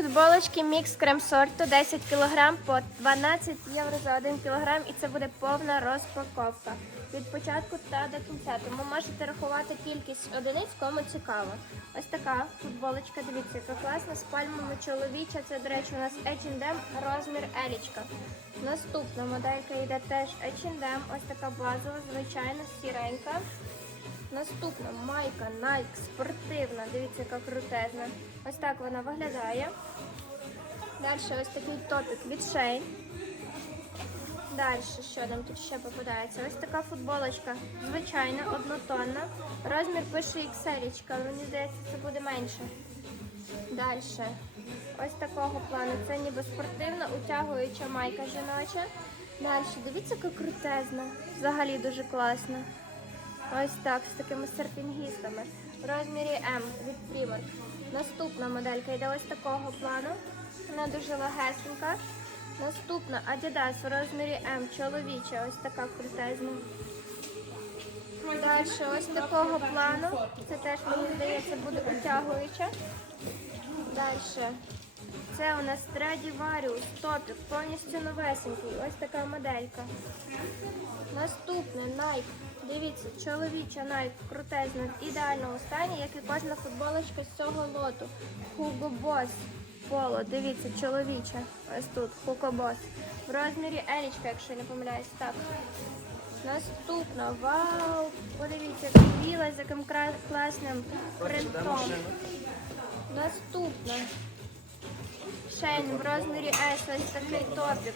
Футболочки мікс крем-сорту 10 кг по 12 євро за 1 кг і це буде повна розпаковка. Від початку та до кінця. Тому можете рахувати кількість одиниць, кому цікаво. Ось така футболочка, дивіться, яка класна, з пальмами чоловіча. Це, до речі, у нас H&M розмір елічка. Наступна моделька йде теж H&M, ось така базова, звичайна, сіренька. Наступна майка Nike спортивна. Дивіться, яка крутезна. Ось так вона виглядає. Далі ось такий топік від Shein. Далі, що нам тут ще попадається? Ось така футболочка, звичайна, однотонна. Розмір пише XL, але мені здається, це буде менше. Далі. Ось такого плану. Це ніби спортивна, утягуюча майка жіноча. Далі, дивіться, яка крутезна. Взагалі дуже класна. Ось так, з такими серфінгістами. В розмірі М від Primark. Наступна моделька йде ось такого плану. Вона дуже легесенька. Наступна Adidas в розмірі М, чоловіча, ось така крутезна. Далі ось такого плану. Це теж, мені здається, буде утягуюча. Далі. Це у нас Stradivarius, топік, повністю новесенький. Ось така моделька. Наступне Nike. Дивіться, чоловіча Nike крутезна в ідеальному стані, як і кожна футболочка з цього лоту. Hugo Boss Polo. Дивіться, чоловіча. Ось тут Boss. В розмірі Елічка, якщо не помиляюсь. Так. Наступна. Вау! Подивіться, біла з яким класним принтом. Наступна. Шейн в розмірі S, ось такий топік.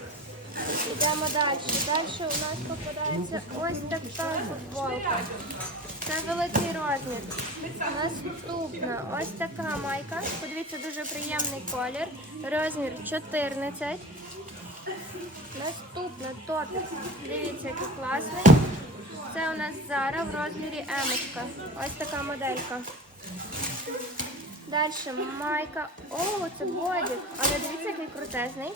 Йдемо далі. Далі у нас попадається ось така футболка. Це великий розмір. Наступна ось така майка. Подивіться, дуже приємний колір. Розмір 14. Наступна топік. Дивіться, який класний. Це у нас Зара в розмірі Емочка. Ось така моделька. Далі майка. О, це бодік. Але дивіться, який крутезний.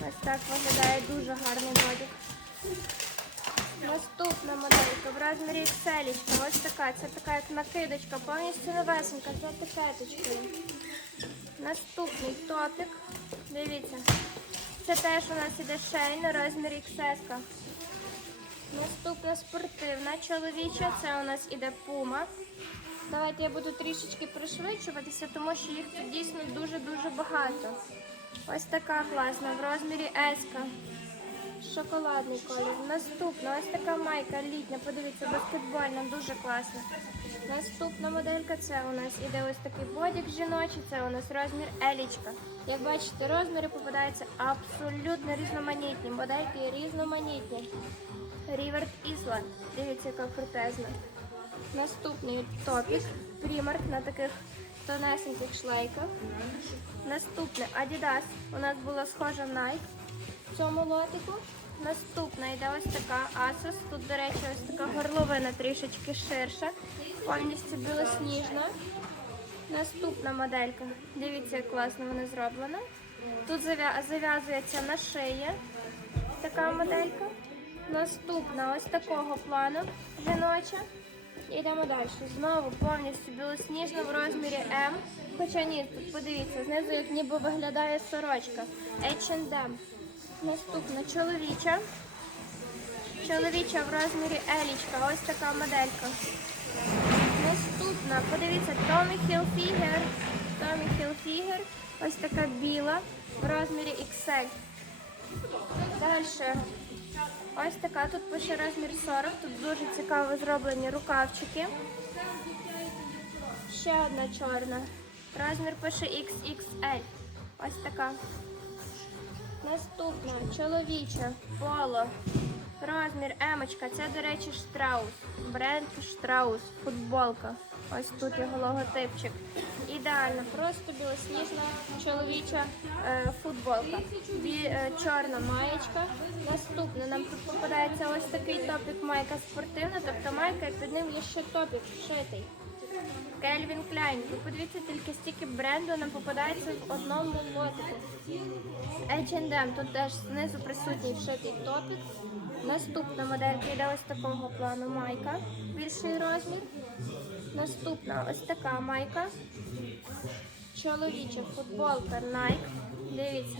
Ось так виглядає дуже гарний бодік. Наступна моделька в розмірі XL. Ось така. Це така як накидочка, повністю новесенька, з етикеточкою. Наступний топік. Дивіться. Це теж у нас іде шей на розмірі XS. Наступна спортивна чоловіча. Це у нас іде пума. Давайте я буду трішечки пришвидшуватися, тому що їх тут дійсно дуже-дуже багато. Ось така класна в розмірі S. Шоколадний колір. Наступна ось така майка літня. Подивіться, баскетбольна, дуже класна. Наступна моделька це у нас іде ось такий бодік жіночий, це у нас розмір елічка. Як бачите, розміри попадаються абсолютно різноманітні. Модельки різноманітні. Ріверт Ісла. Дивіться, яка крутезна. Наступний топік. Примарк на таких тонесеньких шлейках. Наступне Adidas. У нас була схожа Nike в цьому лотику. Наступна йде ось така Asos. Тут, до речі, ось така горловина трішечки ширша, повністю білосніжна. Наступна моделька. Дивіться, як класно вона зроблена. Тут зав'язується на шиї така моделька. Наступна ось такого плану жіноча. Йдемо далі. Знову повністю білосніжна в розмірі М. Хоча ні, тут подивіться, знизу як ніби виглядає сорочка. H&M. Наступна чоловіча. Чоловіча в розмірі Елічка. Ось така моделька. Наступна, подивіться, Tommy Hilfiger. Tommy Hilfiger. Ось така біла в розмірі XL. Далі. Ось така, тут пише розмір 40, тут дуже цікаво зроблені рукавчики. Ще одна чорна. Розмір пише XXL. Ось така. Наступна чоловіча поло. Розмір емочка. Це, до речі, штраус. Бренд штраус. Футболка. Ось тут його логотипчик. Ідеально, просто білосніжна чоловіча е, футболка. Бі, е, чорна маєчка. Наступне нам попадається ось такий топік майка спортивна, тобто майка, і під ним є ще топік вшитий. Кельвін Кляйн. Ви подивіться, тільки стільки бренду нам попадається в одному лотику. H&M, тут теж знизу присутній вшитий топік. Наступна моделька йде ось такого плану майка, більший розмір. Наступна ось така майка. Чоловіча футболка Nike. Дивіться.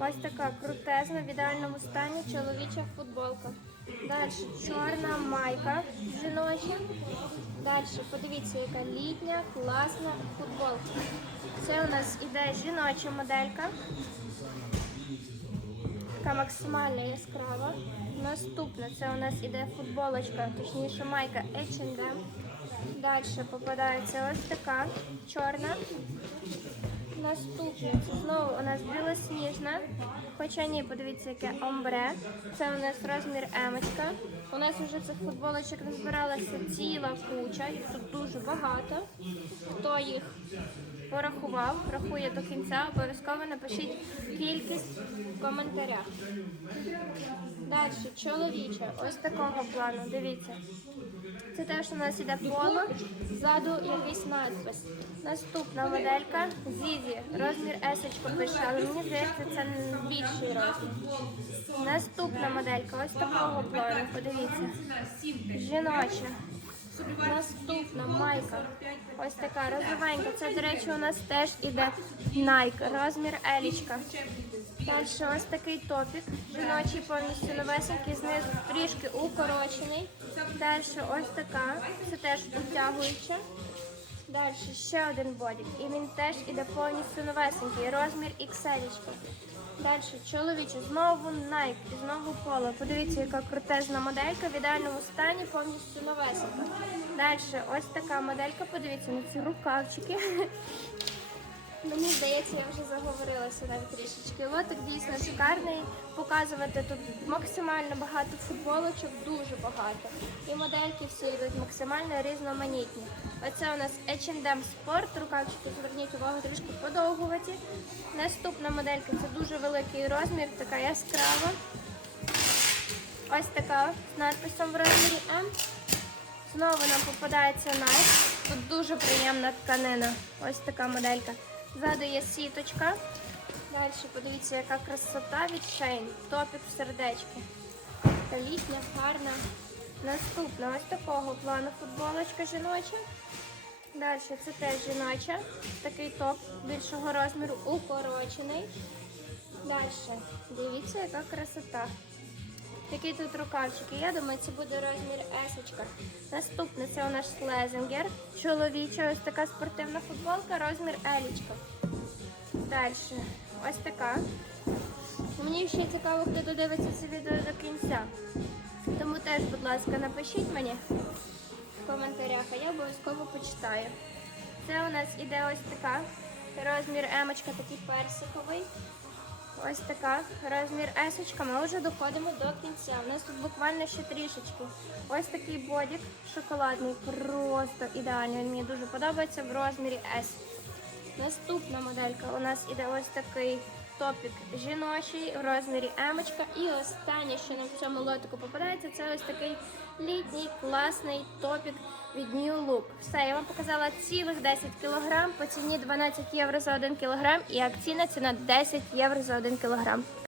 Ось така крутезна в ідеальному стані чоловіча футболка. Далі чорна майка жіноча. Далі подивіться, яка літня, класна футболка. Це у нас іде жіноча моделька. Така максимально яскрава. Наступна це у нас іде футболочка, точніше майка H&M. Далі попадається ось така чорна. Наступна це знову у нас білосніжна. Хоча ні, подивіться, яке омбре. Це у нас розмір емочка. У нас вже цих футболочок назбиралася ціла куча, їх тут дуже багато. Хто їх порахував, рахує до кінця, обов'язково напишіть кількість в коментарях. Далі чоловіча, ось такого плану, дивіться. Це теж у нас іде поло, ззаду якийсь надпис. Наступна моделька Зізі, розмір есочку пише, але мені здається, це більший розмір. Наступна моделька, ось такого плану, подивіться. Жіноча. Наступна майка. Ось така розовенька. Це, до речі, у нас теж іде Nike, розмір елічка. Далі ось такий топік, жіночий повністю новесенький, знизу трішки укорочений. Далі ось така, це теж утягуюча. Далі ще один бодік. І він теж іде повністю новесенький, розмір XL. Далі чоловіче, знову Nike, і знову поло. Подивіться, яка крутезна моделька в ідеальному стані, повністю новесенька. Далі ось така моделька, подивіться на ці рукавчики. Мені здається, я вже заговорилася навіть трішечки. Лотик дійсно шикарний. Показувати тут максимально багато футболочок, дуже багато. І модельки всі йдуть максимально різноманітні. Оце у нас H&M Sport, рукавчики, зверніть увагу, трішки подовгуваті. Наступна моделька це дуже великий розмір, така яскрава. Ось така з надписом в розмірі М. Знову нам попадається Nike. Тут дуже приємна тканина. Ось така моделька. Ззаду є сіточка. Далі подивіться, яка красота від Shane. Топік в сердечки. Літня, гарна. Наступна ось такого плану футболочка жіноча. Далі це теж жіноча. Такий топ більшого розміру, укорочений. Далі. Дивіться, яка красота. Які тут рукавчики? Я думаю, це буде розмір есочка. Наступне це у нас лезингер. Чоловіча, ось така спортивна футболка, розмір елічка. Далі. Ось така. Мені ще цікаво, хто додивиться це відео до кінця. Тому теж, будь ласка, напишіть мені в коментарях, а я обов'язково почитаю. Це у нас іде ось така. Розмір емочка такий персиковий. Ось така розмір есочка. Ми вже доходимо до кінця. У нас тут буквально ще трішечки. Ось такий бодік шоколадний, просто ідеальний. Він мені дуже подобається в розмірі S. Наступна моделька у нас іде ось такий топік жіночий в розмірі емочка. І останнє, що нам в цьому лотику попадається, це ось такий літній класний топік від New Look. Все, я вам показала цілих 10 кг по ціні 12 євро за 1 кг і акційна ціна 10 євро за 1 кг.